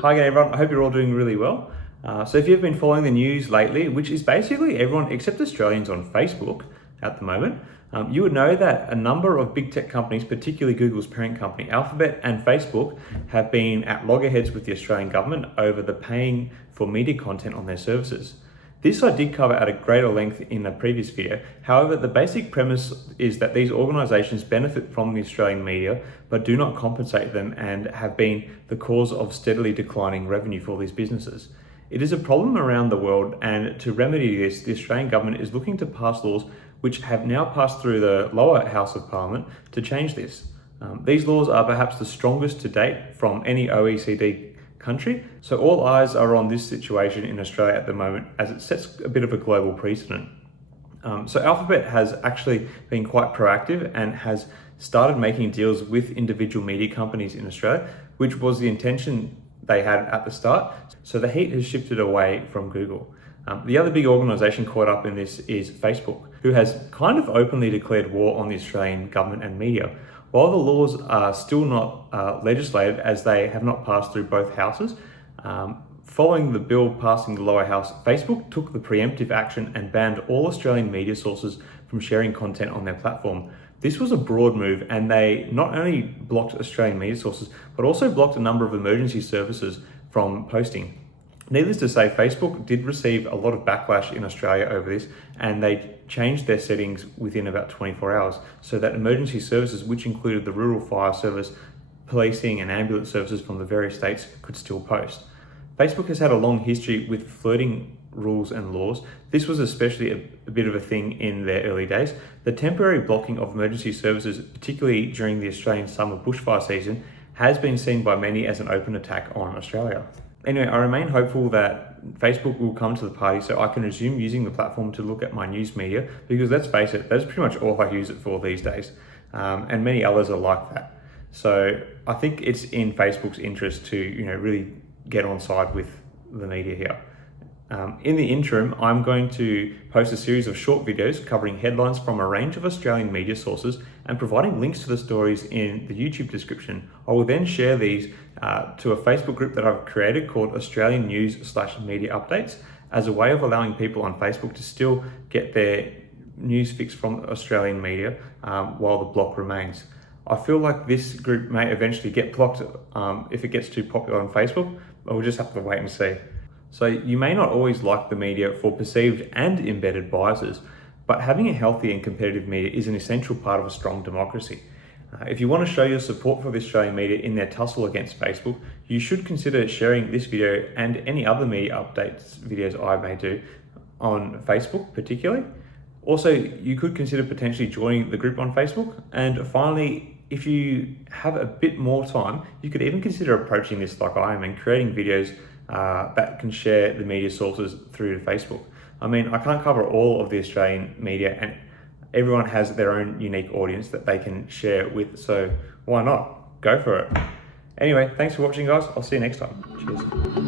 Hi again, everyone. I hope you're all doing really well. So if you've been following the news lately, which is basically everyone except Australians on Facebook at the moment, you would know that a number of big tech companies, particularly Google's parent company Alphabet and Facebook, have been at loggerheads with the Australian government over the paying for media content on their services. This I did cover at a greater length in a previous video. However, the basic premise is that these organisations benefit from the Australian media, but do not compensate them and have been the cause of steadily declining revenue for these businesses. It is a problem around the world, and to remedy this, the Australian government is looking to pass laws which have now passed through the lower house of parliament to change this. These laws are perhaps the strongest to date from any OECD country, so all eyes are on this situation in Australia at the moment as it sets a bit of a global precedent. So Alphabet has actually been quite proactive and has started making deals with individual media companies in Australia, which was the intention they had at the start. So the heat has shifted away from Google. The other big organisation caught up in this is Facebook, who has kind of openly declared war on the Australian government and media. While the laws are still not legislated, as they have not passed through both houses, following the bill passing the lower house, Facebook took the preemptive action and banned all Australian media sources from sharing content on their platform. This was a broad move, and they not only blocked Australian media sources, but also blocked a number of emergency services from posting. Needless to say, Facebook did receive a lot of backlash in Australia over this, and they changed their settings within about 24 hours so that emergency services, which included the Rural Fire Service, policing and ambulance services from the various states, could still post. Facebook has had a long history with flirting rules and laws. This was especially a bit of a thing in their early days. The temporary blocking of emergency services, particularly during the Australian summer bushfire season, has been seen by many as an open attack on Australia. Anyway, I remain hopeful that Facebook will come to the party so I can resume using the platform to look at my news media, because let's face it, that's pretty much all I use it for these days. And many others are like that. So I think it's in Facebook's interest to, really get on side with the media here. In the interim, I'm going to post a series of short videos covering headlines from a range of Australian media sources and providing links to the stories in the YouTube description. I will then share these to a Facebook group that I've created called Australian News/Media Updates, as a way of allowing people on Facebook to still get their news fix from Australian media while the block remains. I feel like this group may eventually get blocked if it gets too popular on Facebook, but we'll just have to wait and see. So you may not always like the media for perceived and embedded biases, but having a healthy and competitive media is an essential part of a strong democracy. If you want to show your support for the Australian media in their tussle against Facebook, you should consider sharing this video and any other media updates videos I may do on Facebook particularly. Also, you could consider potentially joining the group on Facebook. And finally, if you have a bit more time, you could even consider approaching this like I am and creating videos that can share the media sources through to Facebook. I mean, I can't cover all of the Australian media, and everyone has their own unique audience that they can share with, so why not? Go for it. Anyway, thanks for watching, guys. I'll see you next time. Cheers.